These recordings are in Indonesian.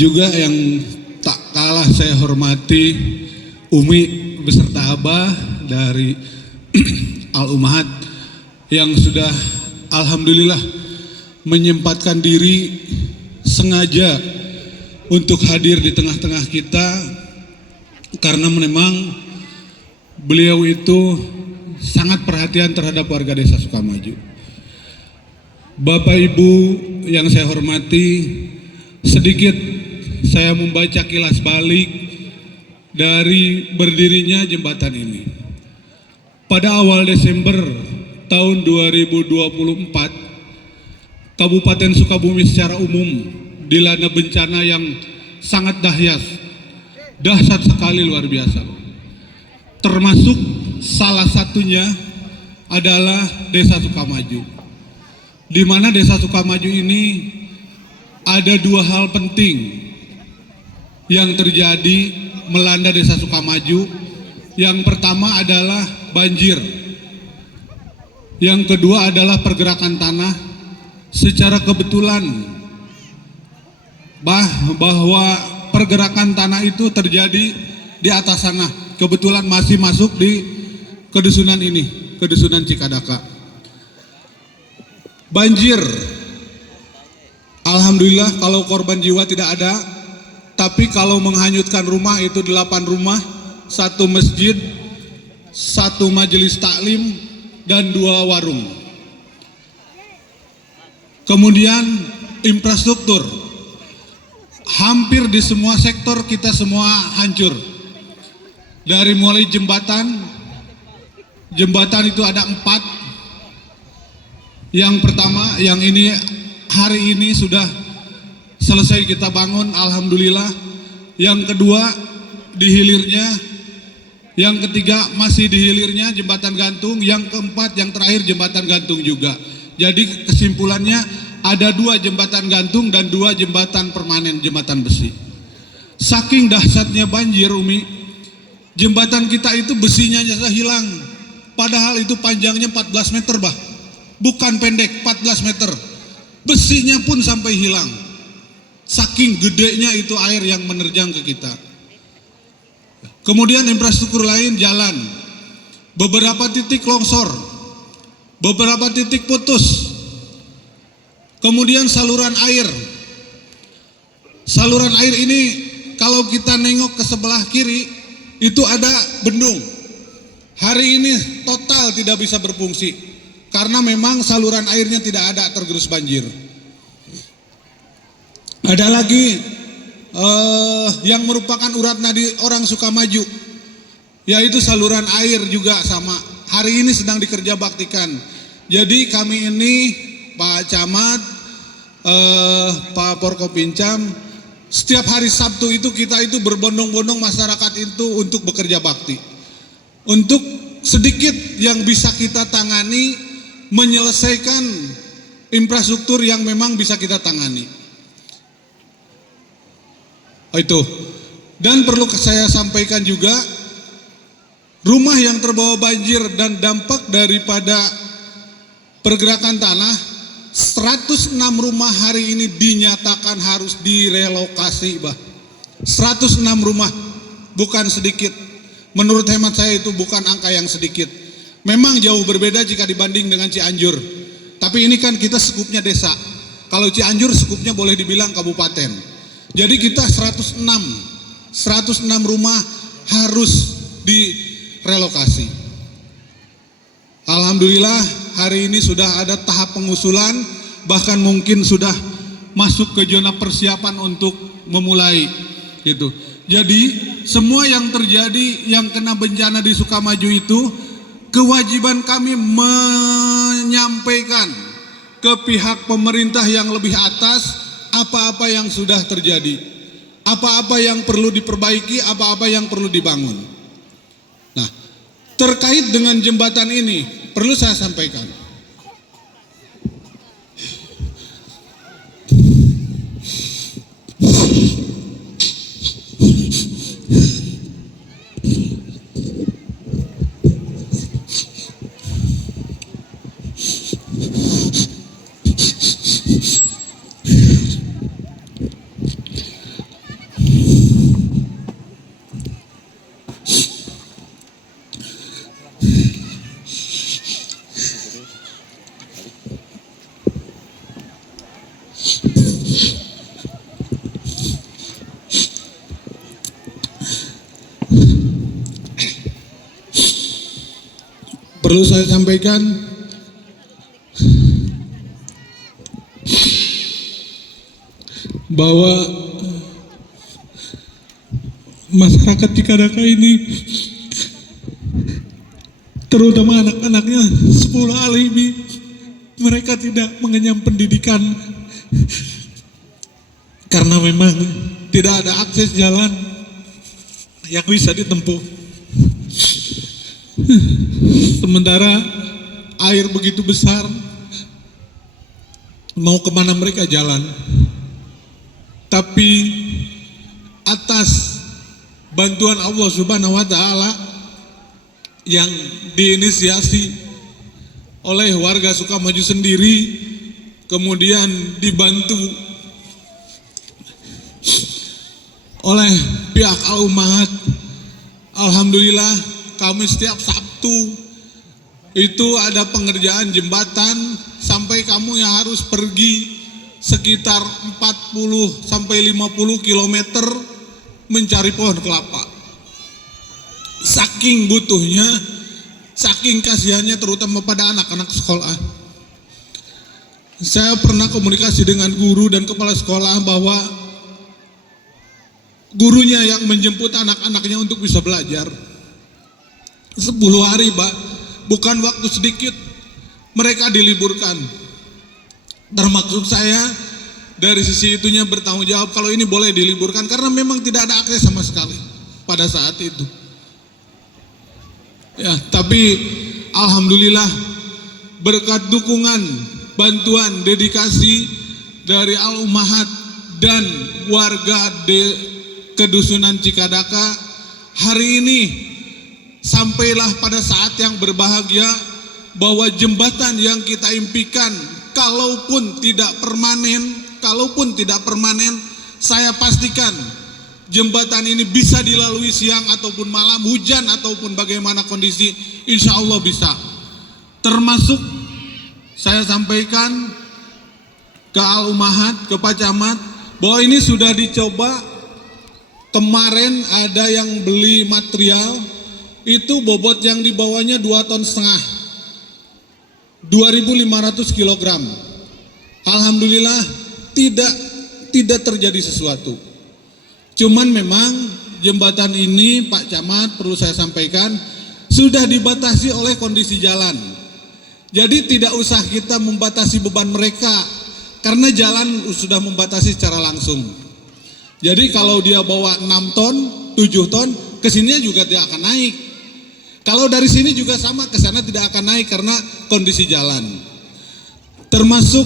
Juga yang tak kalah saya hormati Umi beserta Abah dari Al-Ummahat yang sudah alhamdulillah menyempatkan diri sengaja untuk hadir di tengah-tengah kita, karena memang beliau itu sangat perhatian terhadap warga desa Sukamaju. Bapak Ibu yang saya hormati, sedikit saya membaca kilas balik dari berdirinya jembatan ini. Pada awal Desember tahun 2024, Kabupaten Sukabumi secara umum dilanda bencana yang sangat dahsyat sekali, luar biasa. Termasuk salah satunya adalah Desa Sukamaju, di mana Desa Sukamaju ini ada dua hal penting yang terjadi melanda Desa Sukamaju. Yang pertama adalah banjir, yang kedua adalah pergerakan tanah. Secara kebetulan bahwa pergerakan tanah itu terjadi di atas sana, kebetulan masih masuk di kedusunan ini, kedusunan Cikadaka. Banjir, alhamdulillah kalau korban jiwa tidak ada, tapi kalau menghanyutkan rumah itu 8 rumah, 1 masjid, 1 majelis taklim, dan 2 warung. Kemudian infrastruktur, hampir di semua sektor kita semua hancur. Dari mulai jembatan itu ada 4. Yang pertama, yang ini hari ini sudah selesai kita bangun, alhamdulillah. Yang kedua di hilirnya, yang ketiga masih di hilirnya jembatan gantung, yang keempat yang terakhir jembatan gantung juga. Jadi kesimpulannya ada 2 jembatan gantung dan 2 jembatan permanen, jembatan besi. Saking dahsyatnya banjir, Umi, jembatan kita itu besinya saja hilang. Padahal itu panjangnya 14 meter, bah. Bukan pendek, 14 meter. Besinya pun sampai hilang. Saking gedenya itu air yang menerjang ke kita. Kemudian infrastruktur lain, jalan. Beberapa titik longsor, beberapa titik putus. Kemudian saluran air. Saluran air ini kalau kita nengok ke sebelah kiri itu ada bendung. Hari ini total tidak bisa berfungsi karena memang saluran airnya tidak ada, tergerus banjir. Ada lagi yang merupakan urat nadi orang Sukamaju, yaitu saluran air juga sama. Hari ini sedang dikerja baktikan. Jadi kami ini, Pak Camat, Pak Porkopincam, setiap hari Sabtu itu kita itu berbondong-bondong masyarakat itu untuk bekerja bakti. Untuk sedikit yang bisa kita tangani, menyelesaikan infrastruktur yang memang bisa kita tangani. Itu. Dan perlu saya sampaikan juga, rumah yang terbawa banjir dan dampak daripada pergerakan tanah, 106 rumah hari ini dinyatakan harus direlokasi, bah. 106 rumah, bukan sedikit. Menurut hemat saya itu bukan angka yang sedikit. Memang jauh berbeda jika dibanding dengan Cianjur. Tapi ini kan kita skupnya desa. Kalau Cianjur skupnya boleh dibilang kabupaten. Jadi kita 106 rumah harus direlokasi. Alhamdulillah hari ini sudah ada tahap pengusulan, bahkan mungkin sudah masuk ke zona persiapan untuk memulai gitu. Jadi semua yang terjadi yang kena bencana di Sukamaju itu kewajiban kami menyampaikan ke pihak pemerintah yang lebih atas apa-apa yang sudah terjadi, apa-apa yang perlu diperbaiki, apa-apa yang perlu dibangun. Nah, terkait dengan jembatan ini perlu saya sampaikan. Perlu saya sampaikan, bahwa masyarakat Cikadaka ini, terutama anak-anaknya, 10 alibi, mereka tidak mengenyam pendidikan karena memang tidak ada akses jalan yang bisa ditempuh. Sementara air begitu besar, mau kemana mereka jalan. Tapi atas bantuan Allah Subhanahu wa Ta'ala yang diinisiasi oleh warga Sukamaju sendiri, kemudian dibantu oleh pihak Al-Ummahat, alhamdulillah kami setiap Sabtu itu ada pengerjaan jembatan sampai kamu yang harus pergi sekitar 40 sampai 50 km mencari pohon kelapa. Saking butuhnya, saking kasihannya terutama pada anak-anak sekolah. Saya pernah komunikasi dengan guru dan kepala sekolah bahwa gurunya yang menjemput anak-anaknya untuk bisa belajar 10 hari, Pak, bukan waktu sedikit mereka diliburkan. Termaksud saya dari sisi itunya bertanggung jawab kalau ini boleh diliburkan karena memang tidak ada akses sama sekali pada saat itu. Ya, tapi alhamdulillah berkat dukungan, bantuan, dedikasi dari Al-Ummahat dan warga Kedusunan Cikadaka, hari ini sampailah pada saat yang berbahagia bahwa jembatan yang kita impikan kalaupun tidak permanen, saya pastikan jembatan ini bisa dilalui siang ataupun malam, hujan ataupun bagaimana kondisi, insya Allah bisa. Termasuk saya sampaikan ke Al-Ummahat, ke Pak Camat, bahwa ini sudah dicoba. Kemarin ada yang beli material, itu bobot yang dibawanya 2,5 ton, 2.500 kg. Alhamdulillah tidak terjadi sesuatu. Cuman memang jembatan ini, Pak Camat, perlu saya sampaikan, sudah dibatasi oleh kondisi jalan. Jadi tidak usah kita membatasi beban mereka, karena jalan sudah membatasi secara langsung. Jadi kalau dia bawa 6 ton, 7 ton, kesininya juga tidak akan naik. Kalau dari sini juga sama, ke sana tidak akan naik karena kondisi jalan. Termasuk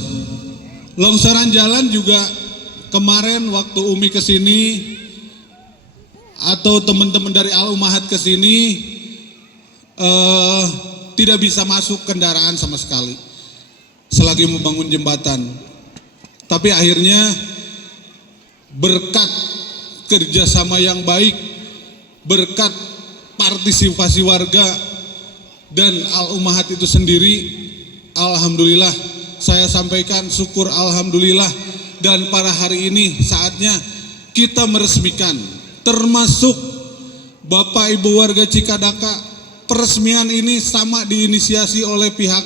longsoran jalan juga kemarin waktu Umi ke sini atau teman-teman dari Al-Ummahat ke sini tidak bisa masuk kendaraan sama sekali selagi membangun jembatan. Tapi akhirnya berkat kerjasama yang baik, berkat partisipasi warga dan Al-Ummahat itu sendiri, alhamdulillah saya sampaikan syukur alhamdulillah. Dan pada hari ini saatnya kita meresmikan, termasuk Bapak Ibu warga Cikadaka, peresmian ini sama diinisiasi oleh pihak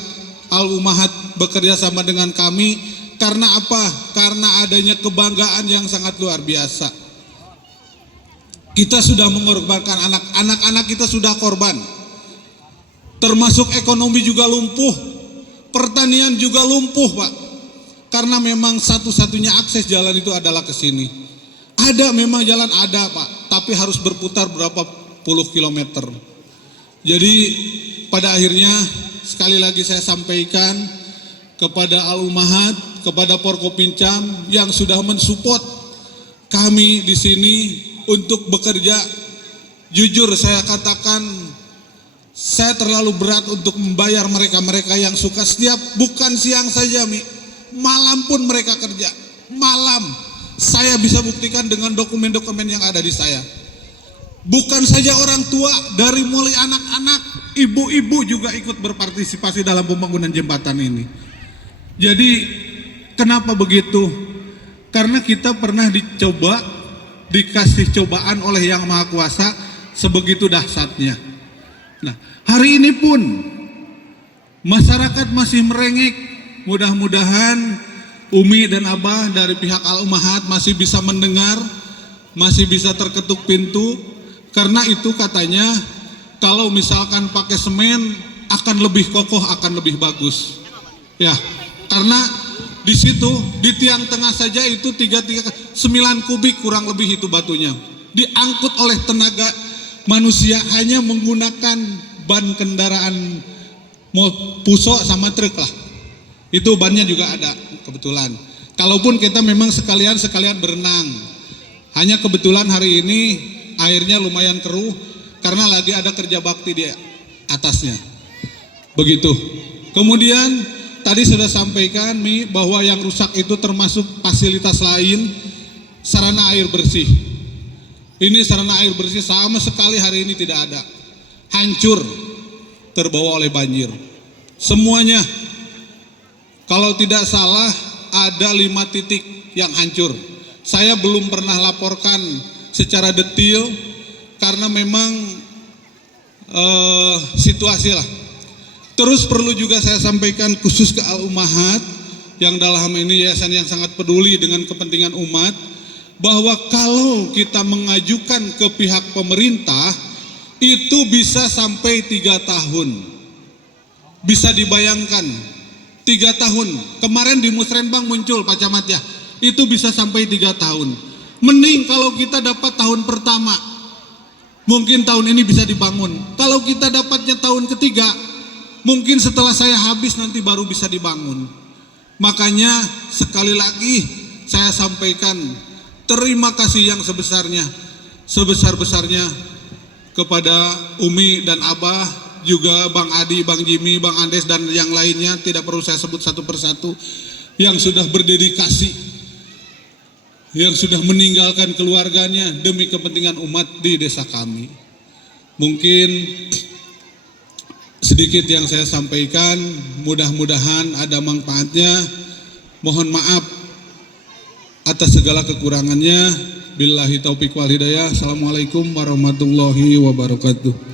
Al-Ummahat bekerja sama dengan kami. Karena apa? Karena adanya kebanggaan yang sangat luar biasa. Kita sudah mengorbankan anak-anak kita sudah korban. Termasuk ekonomi juga lumpuh, pertanian juga lumpuh, Pak. Karena memang satu-satunya akses jalan itu adalah ke sini. Ada memang jalan ada, Pak, tapi harus berputar berapa puluh kilometer. Jadi pada akhirnya sekali lagi saya sampaikan kepada Al-Ummahat, kepada Forkopimcam yang sudah mensupport kami di sini untuk bekerja. Jujur saya katakan, saya terlalu berat untuk membayar mereka-mereka yang suka setiap, bukan siang saja, malam pun mereka kerja. Malam saya bisa buktikan dengan dokumen-dokumen yang ada di saya. Bukan saja orang tua, dari mulai anak-anak, ibu-ibu juga ikut berpartisipasi dalam pembangunan jembatan ini. Jadi kenapa begitu? Karena kita pernah dicoba, dikasih cobaan oleh Yang Maha Kuasa sebegitu dahsyatnya. Nah, hari ini pun Masyarakat masih merengek. Mudah-mudahan Umi dan Abah dari pihak Al-Ummahat masih bisa mendengar, masih bisa terketuk pintu. Karena itu katanya kalau misalkan pakai semen akan lebih kokoh, akan lebih bagus. Ya, karena di situ di tiang tengah saja itu 9 kubik kurang lebih itu batunya. Diangkut oleh tenaga manusia hanya menggunakan ban kendaraan pusok sama truk lah. Itu bannya juga ada kebetulan. Kalaupun kita memang sekalian berenang. Hanya kebetulan hari ini airnya lumayan keruh karena lagi ada kerja bakti di atasnya. Begitu. Kemudian tadi sudah sampaikan bahwa yang rusak itu termasuk fasilitas lain, sarana air bersih. Ini sarana air bersih sama sekali hari ini tidak ada. Hancur, terbawa oleh banjir. Semuanya. Kalau tidak salah ada 5 titik yang hancur. Saya belum pernah laporkan secara detail karena memang situasi lah. Terus perlu juga saya sampaikan khusus ke Al-Ummahat yang dalam ini yayasan yang sangat peduli dengan kepentingan umat, bahwa kalau kita mengajukan ke pihak pemerintah itu bisa sampai 3 tahun. Bisa dibayangkan 3 tahun. Kemarin di Musrenbang muncul Pak Camat ya, itu bisa sampai 3 tahun. Mending kalau kita dapat tahun pertama, mungkin tahun ini bisa dibangun. Kalau kita dapatnya tahun ketiga, mungkin setelah saya habis nanti baru bisa dibangun. Makanya sekali lagi saya sampaikan terima kasih yang sebesar-besarnya kepada Umi dan Abah, juga Bang Adi, Bang Jimmy, Bang Andes dan yang lainnya, tidak perlu saya sebut satu persatu, yang sudah berdedikasi, yang sudah meninggalkan keluarganya demi kepentingan umat di desa kami. Mungkin sedikit yang saya sampaikan, mudah-mudahan ada manfaatnya. Mohon maaf atas segala kekurangannya. Billahi taufiq wal hidayah. Assalamualaikum warahmatullahi wabarakatuh.